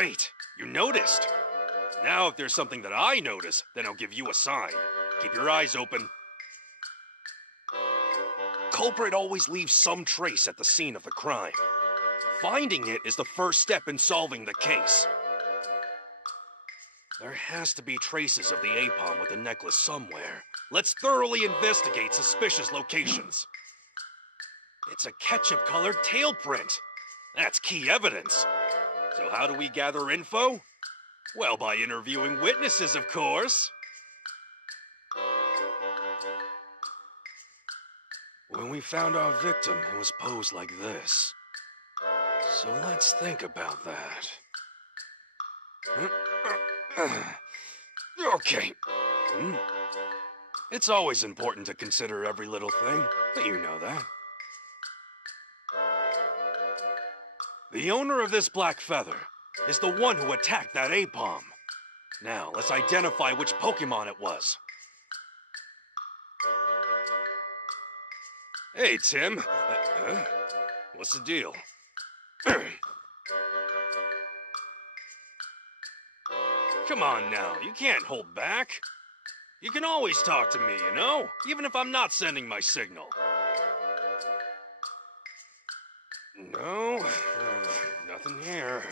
Great, you noticed. Now if there's something that I notice, then I'll give you a sign. Keep your eyes open. Culprit always leaves some trace at the scene of the crime. Finding it is the first step in solving the case. There has to be traces of the Apom with the necklace somewhere. Let's thoroughly investigate suspicious locations. It's a ketchup-colored tail print. That's key evidence. So how do we gather info? Well, by interviewing witnesses, of course. When we found our victim, it was posed like this. So let's think about that. Okay. It's always important to consider every little thing, but you know that. The owner of this black feather is the one who attacked that Apom. Now, let's identify which Pokemon it was. Hey, Tim. What's the deal? Come on now, you can't hold back. You can always talk to me, you know? Even if I'm not sending my signal. No, nothing here.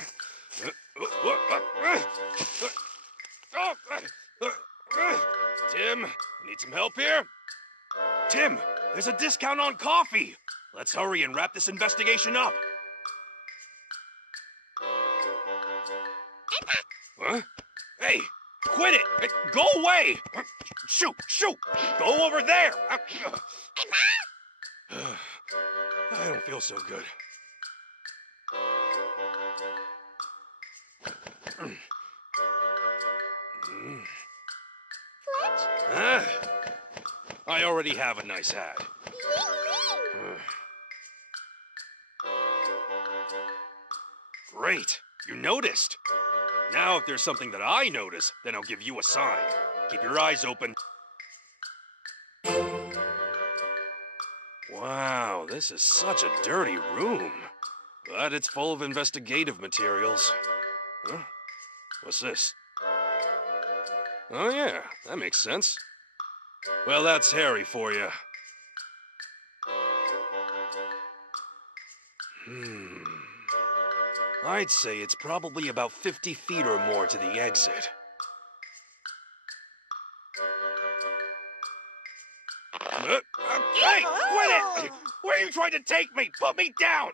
Tim, need some help here? Tim, there's a discount on coffee. Let's hurry and wrap this investigation up. Huh? Hey, quit it! Hey, go away! Shoot! Go over there! I don't feel so good. Fletch? I already have a nice hat. Great, you noticed. Now if there's something that I notice, then I'll give you a sign. Keep your eyes open. Wow, this is such a dirty room. But it's full of investigative materials. Huh? What's this? Oh yeah, that makes sense. Well, that's Harry for you. I'd say it's probably about 50 feet or more to the exit. Hey, quit it! Where are you trying to take me? Put me down!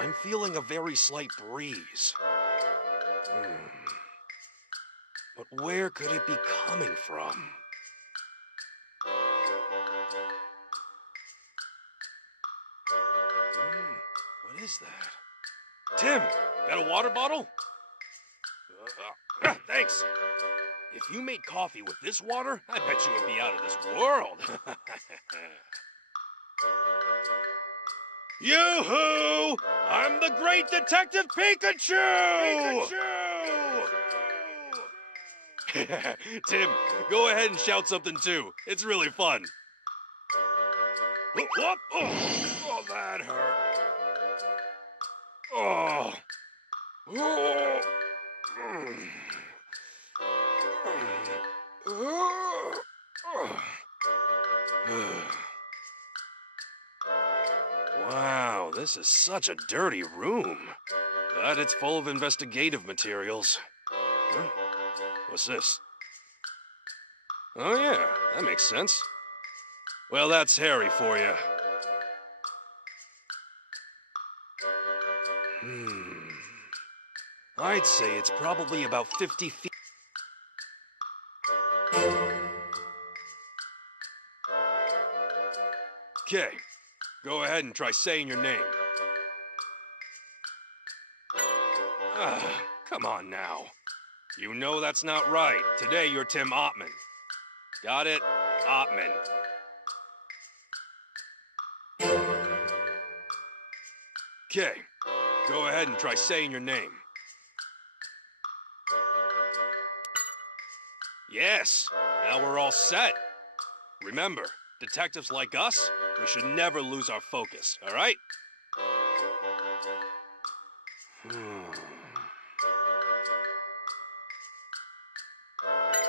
I'm feeling a very slight breeze. But where could it be coming from? What is that? Tim, got a water bottle? Thanks. If you made coffee with this water, I bet you would be out of this world. Yoo-hoo! I'm the great detective Pikachu! Tim, go ahead and shout something too. It's really fun. Oh, that hurt. Oh. Wow, this is such a dirty room. But it's full of investigative materials. Huh? What's this? Oh yeah, that makes sense. Well, that's Harry for you. I'd say it's probably about 50 feet. Okay, go ahead and try saying your name. Come on now. You know that's not right. Today you're Tim Ottman. Got it? Ottman. Okay, go ahead and try saying your name. Yes, now we're all set. Remember, detectives like us, we should never lose our focus, all right?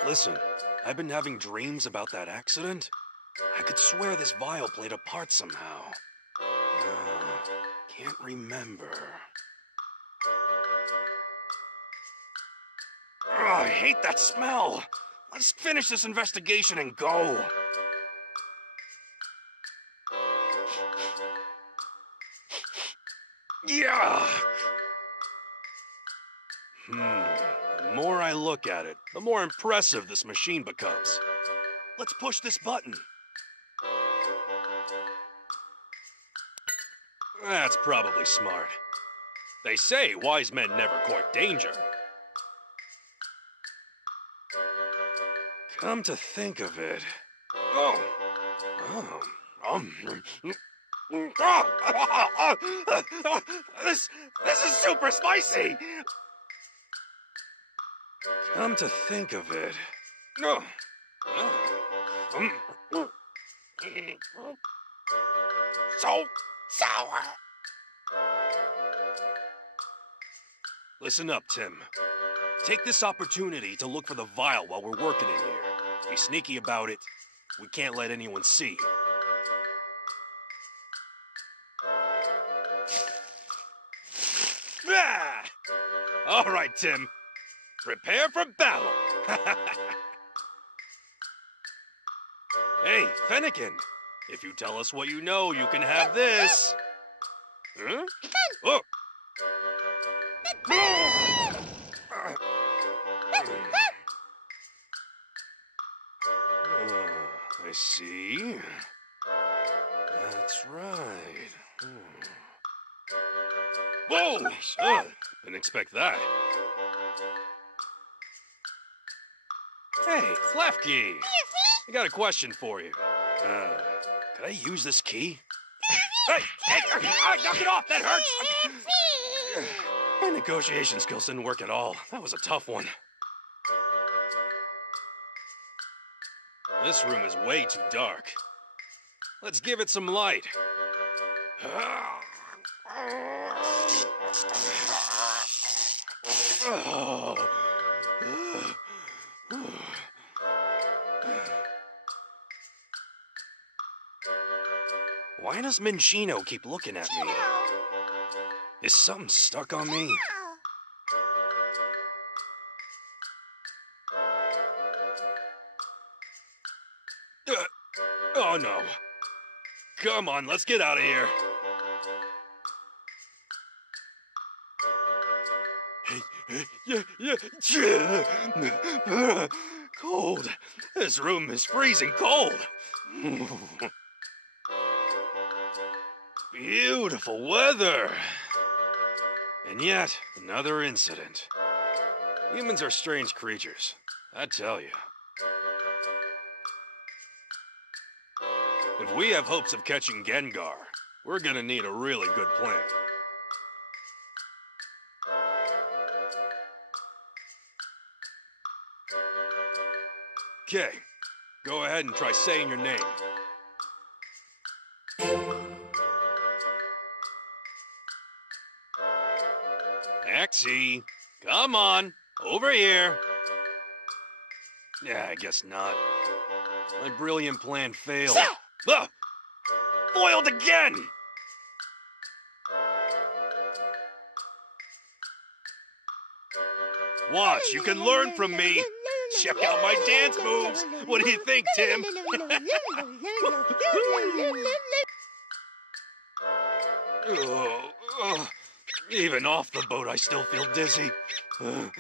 Listen, I've been having dreams about that accident. I could swear this vial played a part somehow. Can't remember. I hate that smell. Let's finish this investigation and go. Yeah. The more I look at it, the more impressive this machine becomes. Let's push this button. That's probably smart. They say wise men never court danger. Come to think of it... This is super spicy! Come to think of it... So sour! Listen up, Tim. Take this opportunity to look for the vial while we're working in here. Be sneaky about it. We can't let anyone see. Ah! All right, Tim. Prepare for battle. Hey, Fennekin. If you tell us what you know, you can have this. Huh? Oh. I see. That's right. Whoa! Didn't expect that. Hey, Flafkey. I got a question for you. Could I use this key? Hey, knock it off! That hurts! My negotiation skills didn't work at all. That was a tough one. This room is way too dark. Let's give it some light. Why does Minchino keep looking at me? Is something stuck on me? Oh no. Come on, let's get out of here. Cold. This room is freezing cold. Beautiful weather. And yet, another incident. Humans are strange creatures, I tell you. If we have hopes of catching Gengar, we're gonna need a really good plan. Okay, go ahead and try saying your name. Axie, come on, over here. Yeah, I guess not. My brilliant plan failed. Foiled again! Watch, you can learn from me. Check out my dance moves. What do you think, Tim? Even off the boat, I still feel dizzy. I'm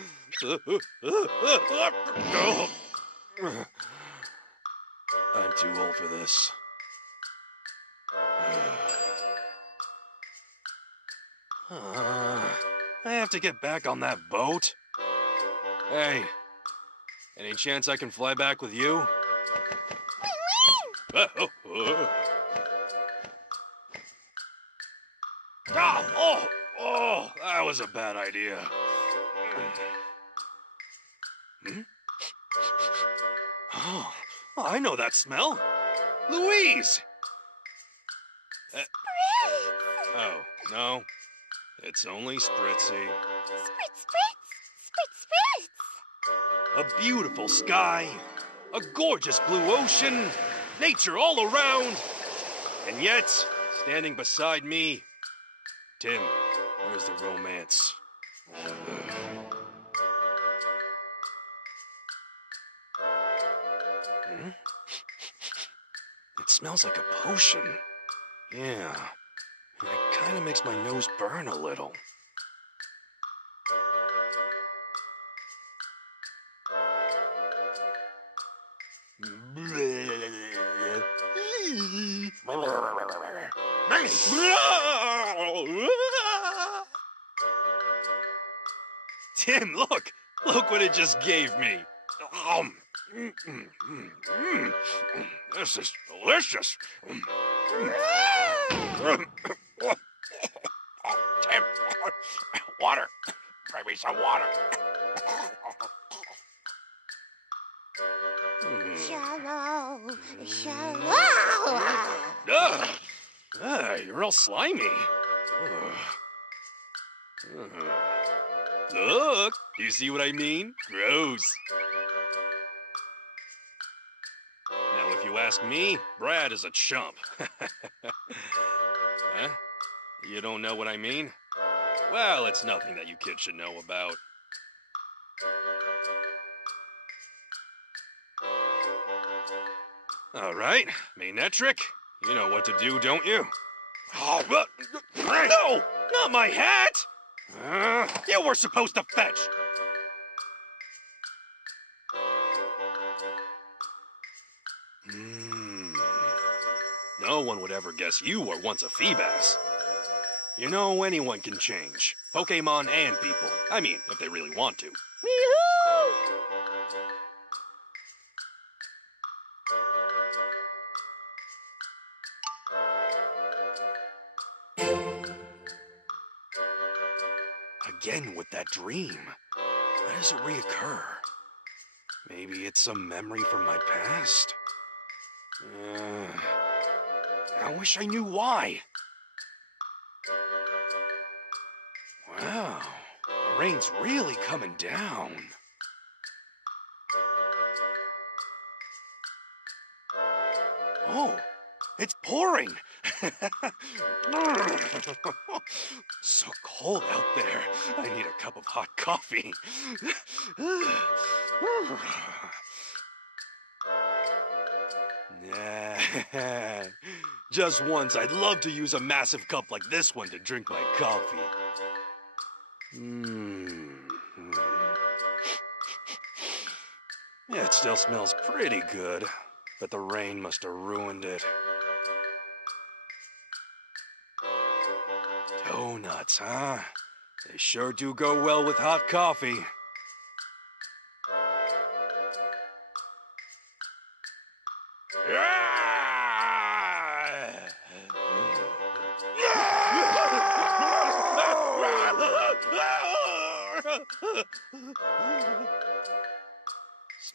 too old for this. I have to get back on that boat. Hey, any chance I can fly back with you? Oh, that was a bad idea. Oh, I know that smell. Louise! Oh, no. It's only Spritzy. Spritz, spritz! Spritz, spritz! A beautiful sky, a gorgeous blue ocean, nature all around. And yet, standing beside me, Tim, where's the romance? Hmm? It smells like a potion. Yeah, and it kind of makes my nose burn a little. Tim, look! Look what it just gave me! This is delicious! Tim! Water! Bring me some water! Shallow, shallow. You're all slimy. Look, do you see what I mean? Gross. Now, if you ask me, Brad is a chump. Huh? You don't know what I mean? Well, it's nothing that you kids should know about. All right, Mainetric, you know what to do, don't you? Oh, no! Not my hat! You were supposed to fetch! No one would ever guess you were once a Feebas. You know, anyone can change. Pokemon and people. I mean, if they really want to. Again with that dream. How does it reoccur? Maybe it's some memory from my past? I wish I knew why. Wow, the rain's really coming down. Oh, it's pouring. So cold out there. I need a cup of hot coffee. Nah. Just once, I'd love to use a massive cup like this one to drink my coffee. Yeah, it still smells pretty good, but the rain must have ruined it. Donuts, huh? They sure do go well with hot coffee.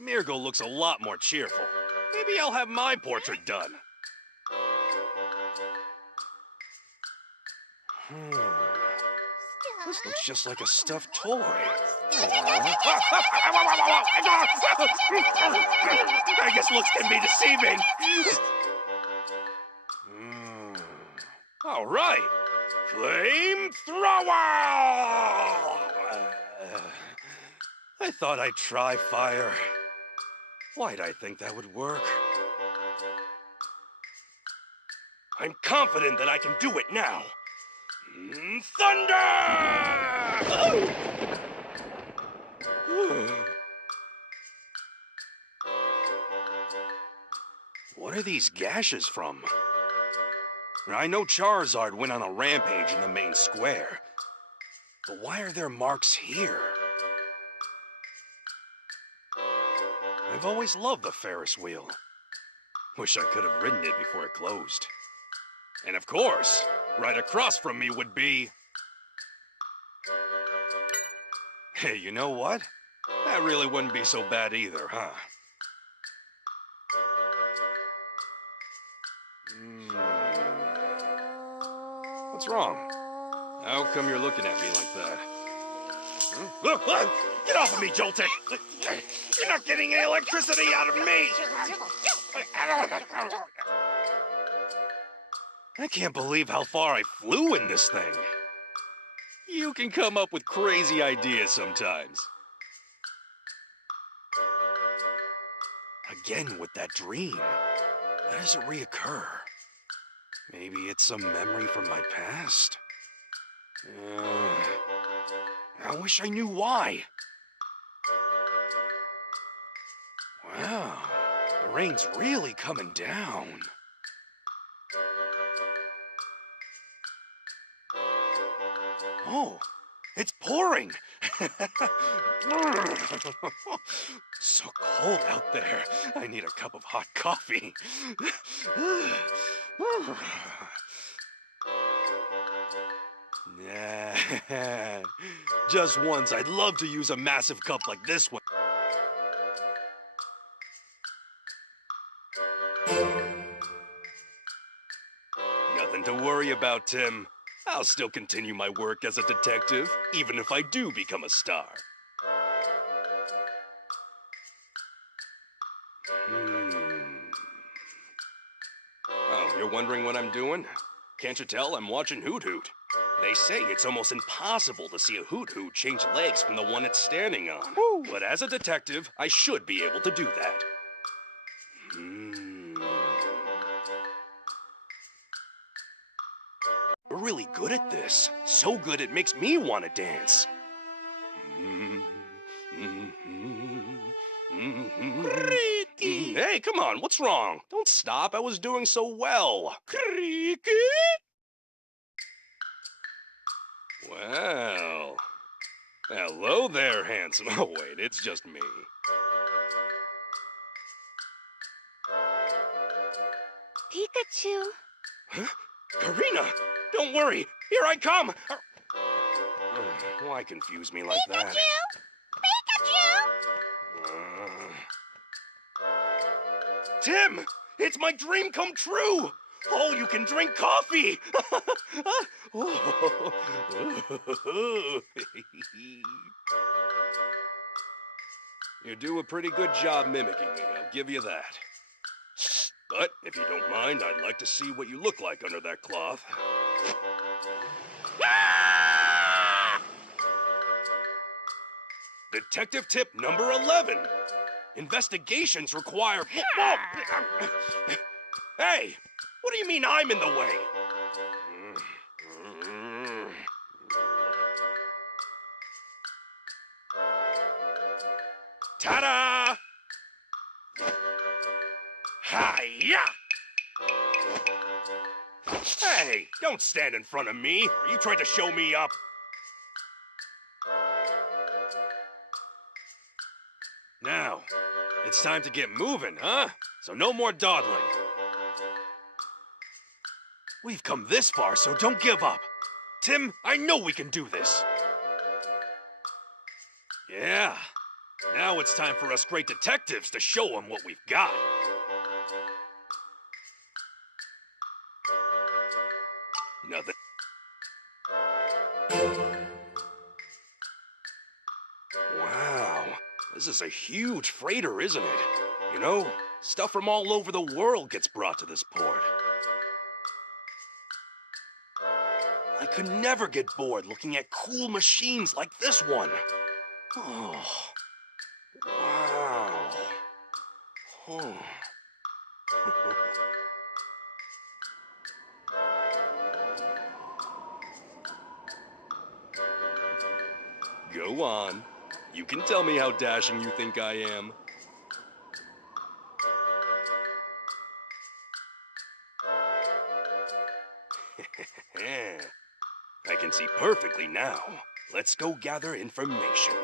Smeargle looks a lot more cheerful. Maybe I'll have my portrait done. This looks just like a stuffed toy. I guess looks can be deceiving. All right. Flamethrower! I thought I'd try fire. Why'd I think that would work? I'm confident that I can do it now. Thunder! What are these gashes from? I know Charizard went on a rampage in the main square, but why are there marks here? I've always loved the Ferris wheel. Wish I could have ridden it before it closed. And of course, right across from me would be... Hey, you know what? That really wouldn't be so bad either, huh? What's wrong? How come you're looking at me like that? Huh? Get off of me, Joltik! You're not getting any electricity out of me! I can't believe how far I flew in this thing. You can come up with crazy ideas sometimes. Again with that dream. Why does it reoccur? Maybe it's some memory from my past? I wish I knew why. Wow, the rain's really coming down. Oh, it's pouring. So cold out there. I need a cup of hot coffee. Nah. Just once, I'd love to use a massive cup like this one. Nothing to worry about, Tim. I'll still continue my work as a detective, even if I do become a star. Oh, you're wondering what I'm doing? Can't you tell I'm watching Hoot Hoot? They say it's almost impossible to see a Hoot Hoot change legs from the one it's standing on. Woo. But as a detective, I should be able to do that. You're really good at this. So good it makes me want to dance. Hey, come on, what's wrong? Don't stop, I was doing so well. Well, hello there, handsome. Oh, wait, it's just me. Pikachu. Huh? Karina, don't worry. Here I come. Why confuse me like that? Pikachu! Tim, it's my dream come true. Oh, you can drink coffee. You do a pretty good job mimicking me, I'll give you that. But if you don't mind, I'd like to see what you look like under that cloth. Ah! Detective tip number 11. Investigations require... Hey, what do you mean I'm in the way? Ta-da! Hi-ya! Hey, don't stand in front of me. Are you trying to show me up? Now, it's time to get moving, huh? So no more dawdling. We've come this far, so don't give up. Tim, I know we can do this. Yeah. Now it's time for us great detectives to show them what we've got. Nothing. Wow, this is a huge freighter, isn't it? You know, stuff from all over the world gets brought to this port. I could never get bored looking at cool machines like this one. Oh, wow. Oh. Go on. You can tell me how dashing you think I am. I can see perfectly now. Let's go gather information.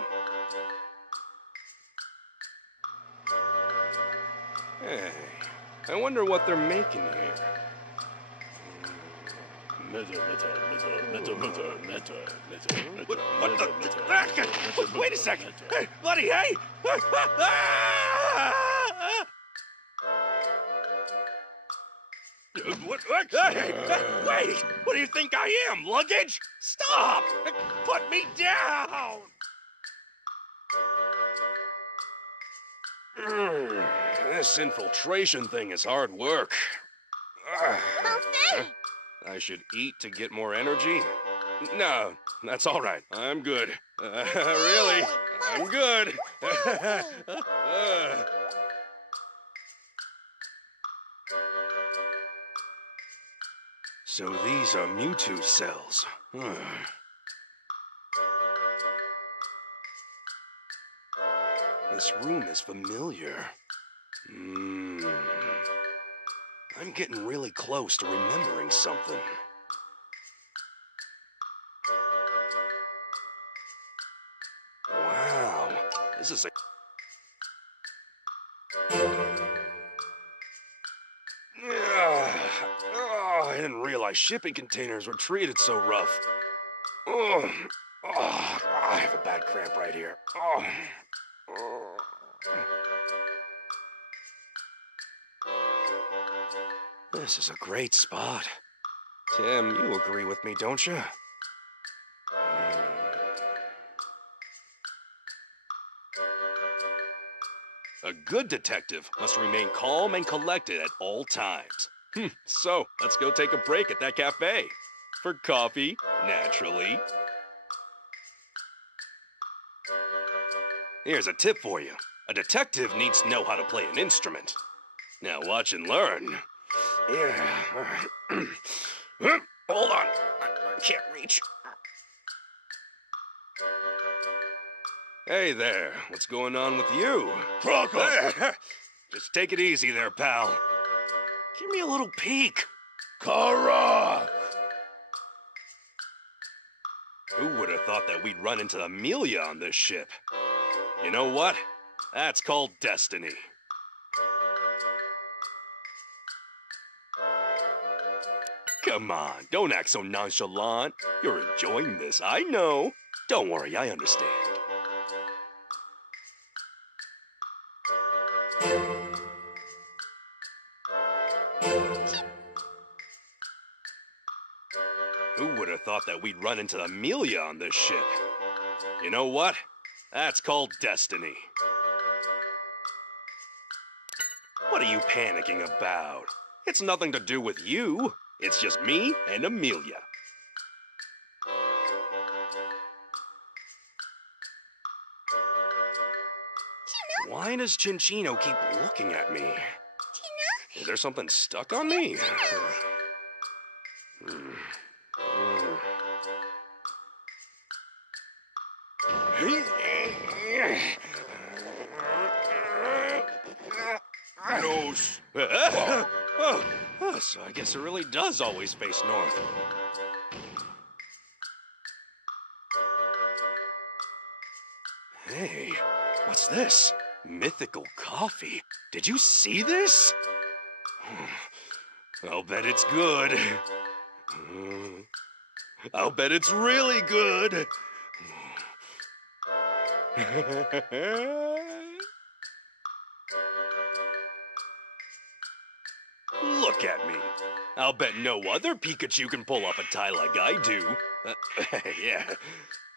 Hey, I wonder what they're making here. What the? Wait a second! Hey, buddy, hey! Hey, wait! What do you think I am, luggage? Stop! Put me down! This infiltration thing is hard work. I should eat to get more energy? No, that's all right. I'm good. Really, I'm good. So these are Mewtwo cells. This room is familiar. I'm getting really close to remembering something. Wow, this is a... I didn't realize shipping containers were treated so rough. I have a bad cramp right here. This is a great spot. Tim, you agree with me, don't you? A good detective must remain calm and collected at all times. So, let's go take a break at that cafe. For coffee, naturally. Here's a tip for you. A detective needs to know how to play an instrument. Now watch and learn. Yeah. Hold on. I can't reach. Hey there. What's going on with you? Croco! Just take it easy there, pal. Give me a little peek. Kara! Who would have thought that we'd run into Amelia on this ship? You know what? That's called destiny. Come on, don't act so nonchalant. You're enjoying this, I know. Don't worry, I understand. Who would have thought that we'd run into Amelia on this ship? You know what? That's called destiny. What are you panicking about? It's nothing to do with you. It's just me and Amelia. Why does Chinchino keep looking at me? Is there something stuck on me? Nose. So I guess it really does always face north. Hey, what's this? Mythical coffee. Did you see this? I'll bet it's good. I'll bet it's really good. Look at me. I'll bet no other Pikachu can pull off a tie like I do. Yeah,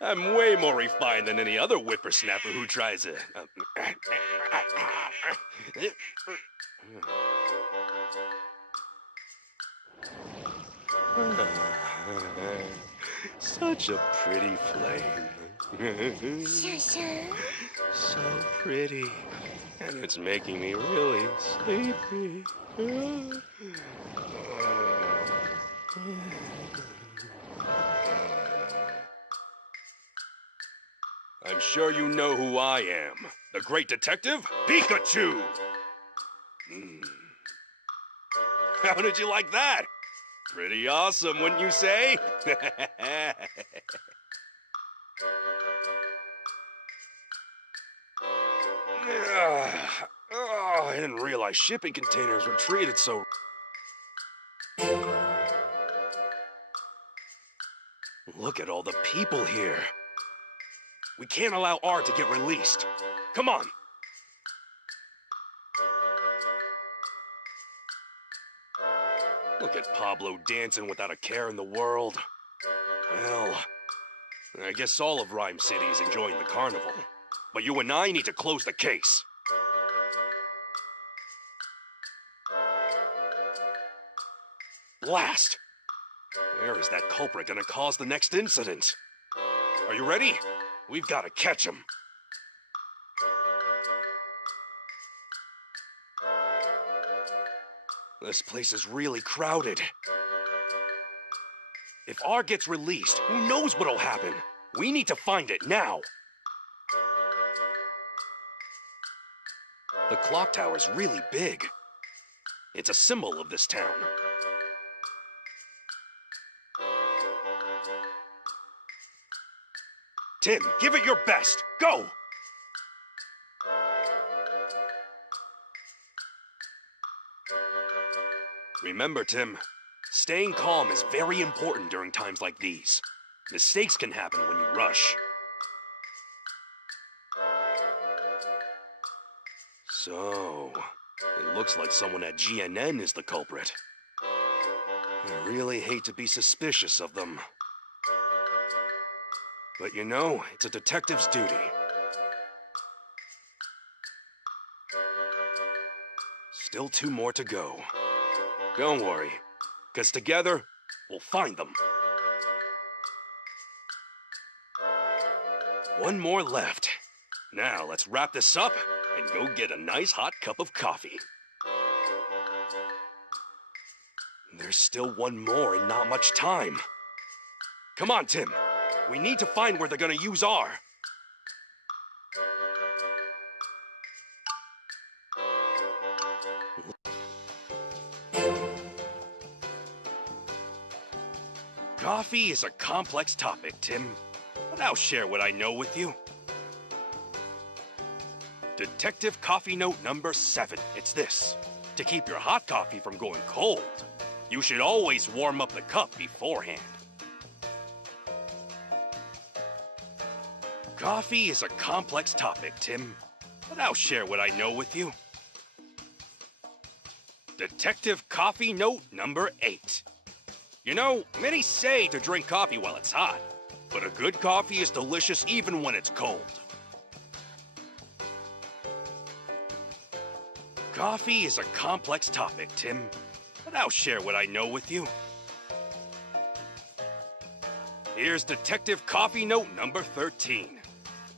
I'm way more refined than any other whippersnapper who tries it. Such a pretty flame. So pretty. And it's making me really sleepy. I'm sure you know who I am. The great detective, Pikachu! How did you like that? Pretty awesome, wouldn't you say? I didn't realize shipping containers were treated so... Look at all the people here. We can't allow R to get released. Come on. Look at Pablo dancing without a care in the world. Well, I guess all of Rhyme City is enjoying the carnival. But you and I need to close the case. Blast! Where is that culprit gonna cause the next incident? Are you ready? We've got to catch him. This place is really crowded. If R gets released, who knows what'll happen? We need to find it now. The clock tower's really big. It's a symbol of this town. Tim, give it your best. Go! Remember, Tim, staying calm is very important during times like these. Mistakes can happen when you rush. So, it looks like someone at GNN is the culprit. I really hate to be suspicious of them. But you know, it's a detective's duty. Still 2 more to go. Don't worry, because together, we'll find them. 1 more left. Now let's wrap this up and go get a nice hot cup of coffee. There's still 1 more and not much time. Come on, Tim. We need to find where they're gonna use R. Coffee is a complex topic, Tim, but I'll share what I know with you. Detective coffee note number 7. It's this. To keep your hot coffee from going cold, you should always warm up the cup beforehand. Coffee is a complex topic, Tim, but I'll share what I know with you. Detective coffee note number 8. You know, many say to drink coffee while it's hot, but a good coffee is delicious even when it's cold. Coffee is a complex topic, Tim, but I'll share what I know with you. Here's Detective coffee note number 13.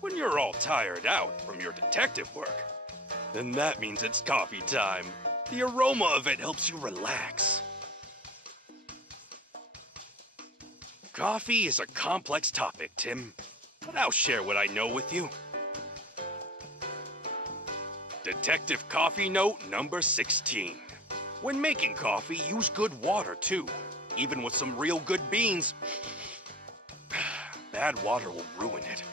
When you're all tired out from your detective work, then that means it's coffee time. The aroma of it helps you relax. Coffee is a complex topic, Tim, but I'll share what I know with you. Detective coffee note number 16. When making coffee, use good water too. Even with some real good beans, bad water will ruin it.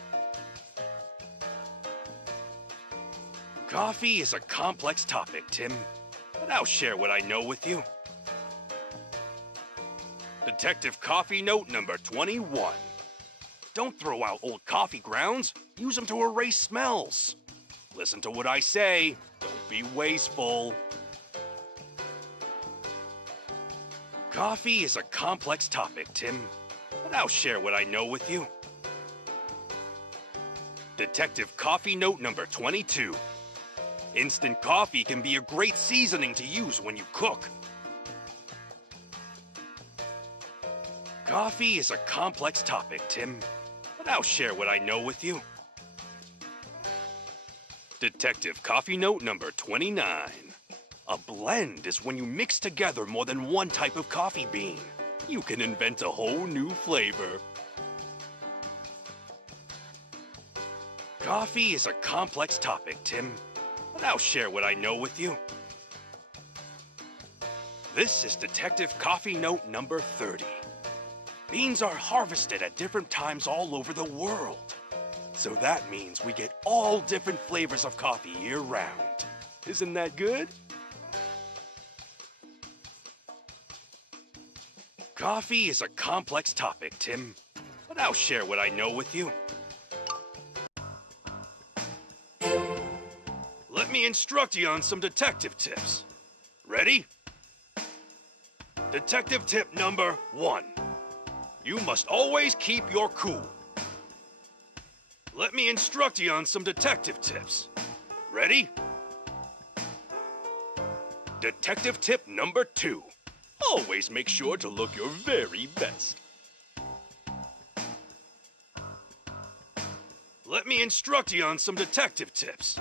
Coffee is a complex topic, Tim, but I'll share what I know with you. Detective coffee note number 21. Don't throw out old coffee grounds. Use them to erase smells. Listen to what I say. Don't be wasteful. Coffee is a complex topic, Tim, but I'll share what I know with you. Detective coffee note number 22. Instant coffee can be a great seasoning to use when you cook. Coffee is a complex topic, Tim, but I'll share what I know with you. Detective coffee note number 29. A blend is when you mix together more than one type of coffee bean. You can invent a whole new flavor. Coffee is a complex topic, Tim, but I'll share what I know with you. This is Detective coffee note number 30. Beans are harvested at different times all over the world. So that means we get all different flavors of coffee year-round. Isn't that good? Coffee is a complex topic, Tim, but but I'll share what I know with you. Let me instruct you on some detective tips. Ready? Detective tip number 1. You must always keep your cool. Let me instruct you on some detective tips. Ready? Detective tip number 2. Always make sure to look your very best. Let me instruct you on some detective tips.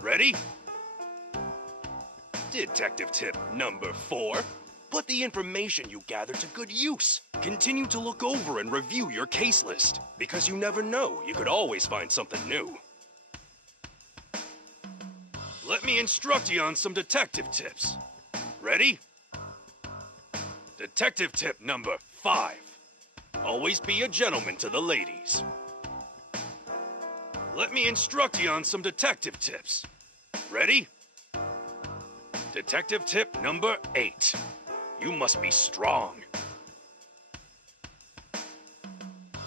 Ready? Detective tip number 4. Put the information you gather to good use. Continue to look over and review your case list, because you never know, you could always find something new. Let me instruct you on some detective tips. Ready? Detective tip number 5. Always be a gentleman to the ladies. Let me instruct you on some detective tips. Ready? Detective tip number 8. You must be strong.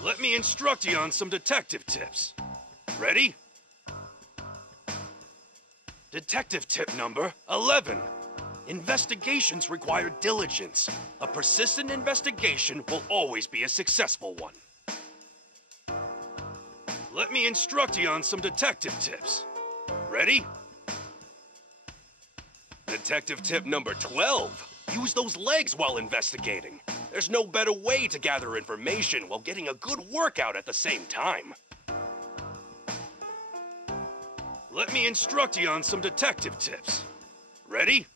Let me instruct you on some detective tips. Ready? Detective tip number 11. Investigations require diligence. A persistent investigation will always be a successful one. Let me instruct you on some detective tips. Ready? Detective tip number 12. Use those legs while investigating. There's no better way to gather information while getting a good workout at the same time. Let me instruct you on some detective tips. Ready?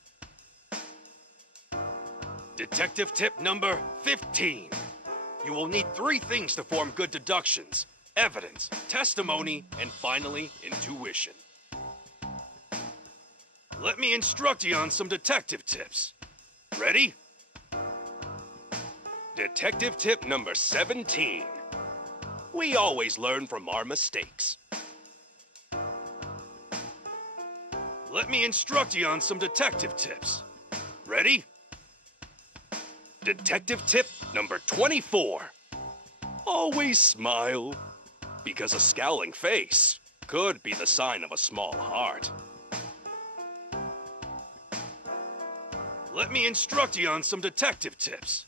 Detective tip number 15. You will need 3 things to form good deductions: evidence, testimony, and finally, intuition. Let me instruct you on some detective tips. Ready? Detective tip number 17. We always learn from our mistakes. Let me instruct you on some detective tips. Ready? Detective tip number 24. Always smile, because a scowling face could be the sign of a small heart. Let me instruct you on some detective tips.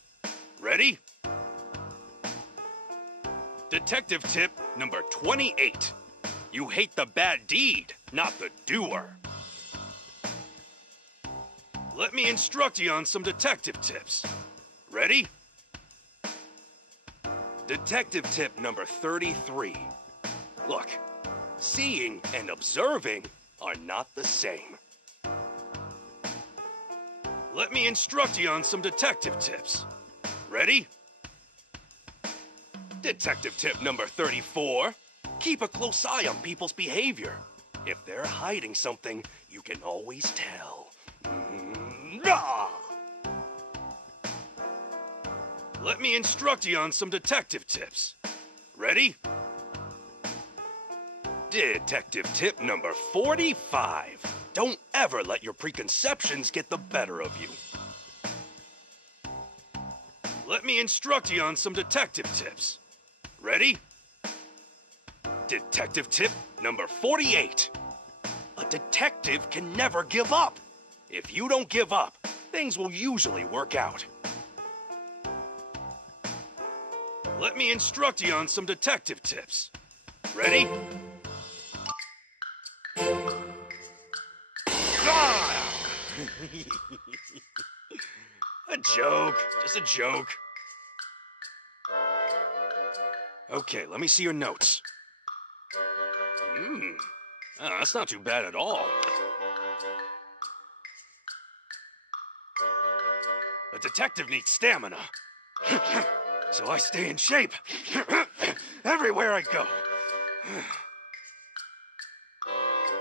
Ready? Detective tip number 28. You hate the bad deed, not the doer. Let me instruct you on some detective tips. Ready? Detective tip number 33. Look, seeing and observing are not the same. Let me instruct you on some detective tips. Ready? Detective tip number 34. Keep a close eye on people's behavior. If they're hiding something, you can always tell. Let me instruct you on some detective tips. Ready? Detective tip number 45. Don't ever let your preconceptions get the better of you. Let me instruct you on some detective tips. Ready? Detective tip number 48. A detective can never give up. If you don't give up, things will usually work out. Let me instruct you on some detective tips. Ready? A joke. Just a joke. Okay, let me see your notes. That's not too bad at all. A detective needs stamina. So I stay in shape. Everywhere I go.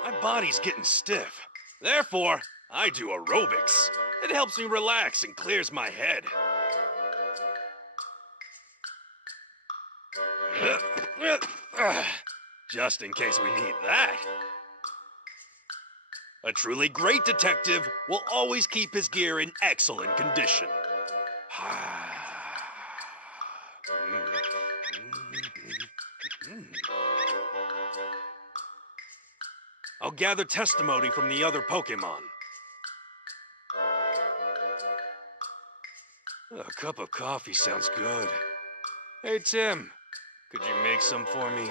My body's getting stiff. Therefore, I do aerobics. It helps me relax and clears my head. Just in case we need that. A truly great detective will always keep his gear in excellent condition. I'll gather testimony from the other Pokemon. A cup of coffee sounds good. Hey, Tim, could you make some for me?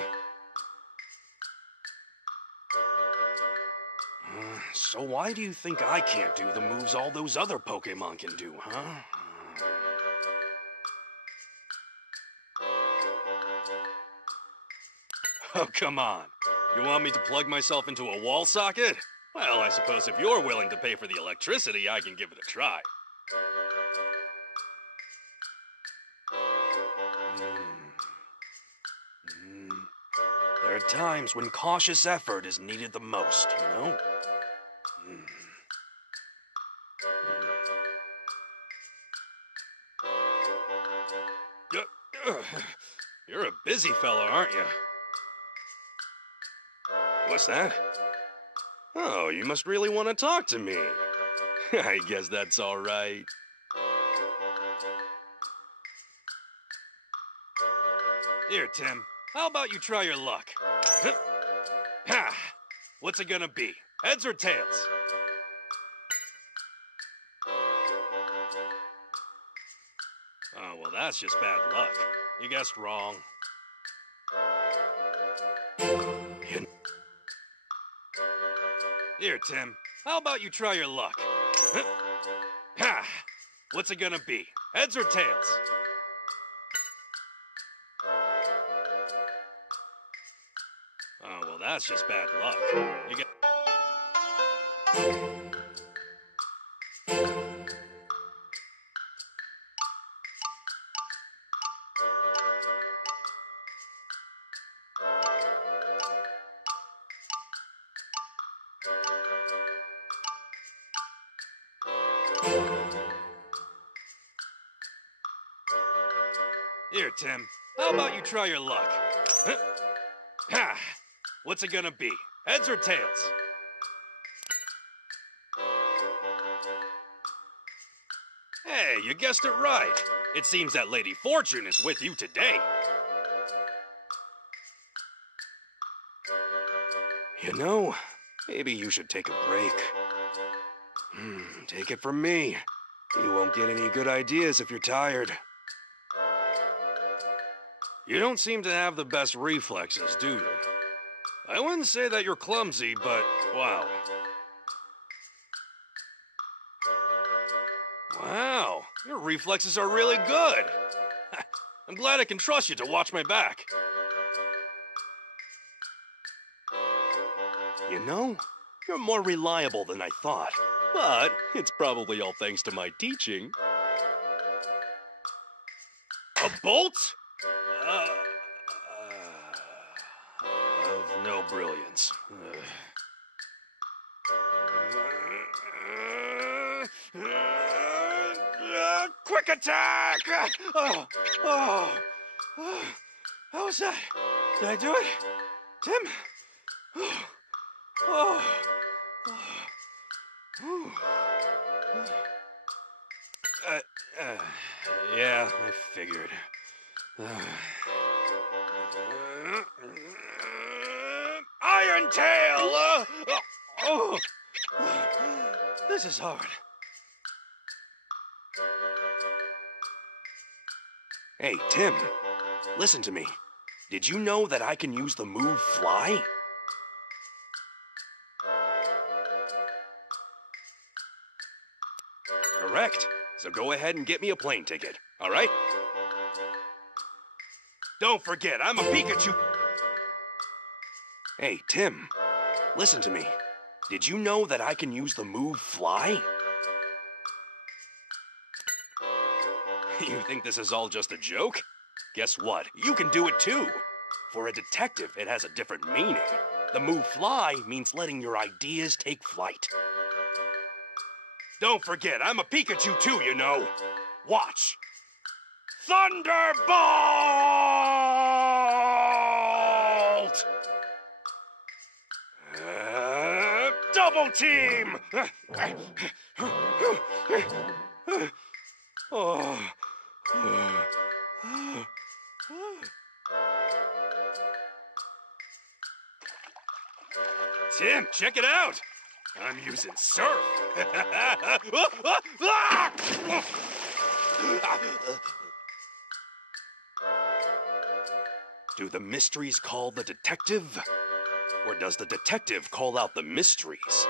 So why do you think I can't do the moves all those other Pokemon can do, huh? Oh, come on. You want me to plug myself into a wall socket? Well, I suppose if you're willing to pay for the electricity, I can give it a try. There are times when cautious effort is needed the most, you know? You're a busy fella, aren't you? What's that? Oh, you must really want to talk to me. I guess that's all right. Here, Tim. How about you try your luck? Ha! What's it gonna be? Heads or tails? Oh, well, that's just bad luck. You guessed wrong. Here, Tim. How about you try your luck? Ha! What's it gonna be? Heads or tails? Oh, well, that's just bad luck. You get... Here, Tim. How about you try your luck? Ha! What's it gonna be? Heads or tails? Hey, you guessed it right. It seems that Lady Fortune is with you today. You know, maybe you should take a break. Take it from me. You won't get any good ideas if you're tired. You don't seem to have the best reflexes, do you? I wouldn't say that you're clumsy, but wow. Wow, your reflexes are really good. I'm glad I can trust you to watch my back. You know, you're more reliable than I thought. But it's probably all thanks to my teaching. A bolt? Of no brilliance. Quick attack! Oh, how was that? Did I do it? Tim? Yeah, I figured. Iron Tail! This is hard. Hey, Tim, listen to me. Did you know that I can use the move Fly? Correct. So go ahead and get me a plane ticket, all right? Don't forget, I'm a Pikachu. Hey, Tim, listen to me. Did you know that I can use the move Fly? You think this is all just a joke? Guess what? You can do it too. For a detective, it has a different meaning. The move Fly means letting your ideas take flight. Don't forget, I'm a Pikachu too, you know. Watch. Thunderbolt! Double team! Tim, check it out! I'm using surf. Do the mysteries call the detective? Or does the detective call out the mysteries?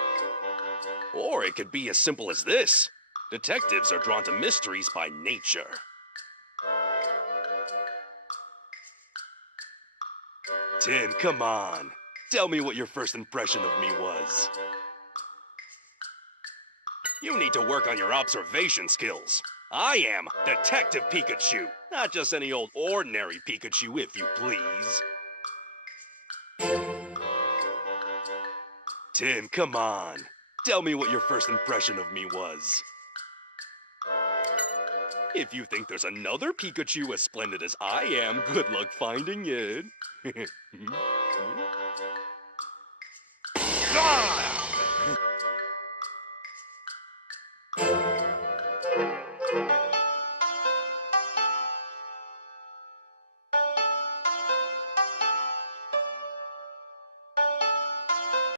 Or it could be as simple as this. Detectives are drawn to mysteries by nature. Tim, come on. Tell me what your first impression of me was. You need to work on your observation skills. I am Detective Pikachu, not just any old ordinary Pikachu, if you please. Tim, come on. Tell me what your first impression of me was. If you think there's another Pikachu as splendid as I am, good luck finding it. God!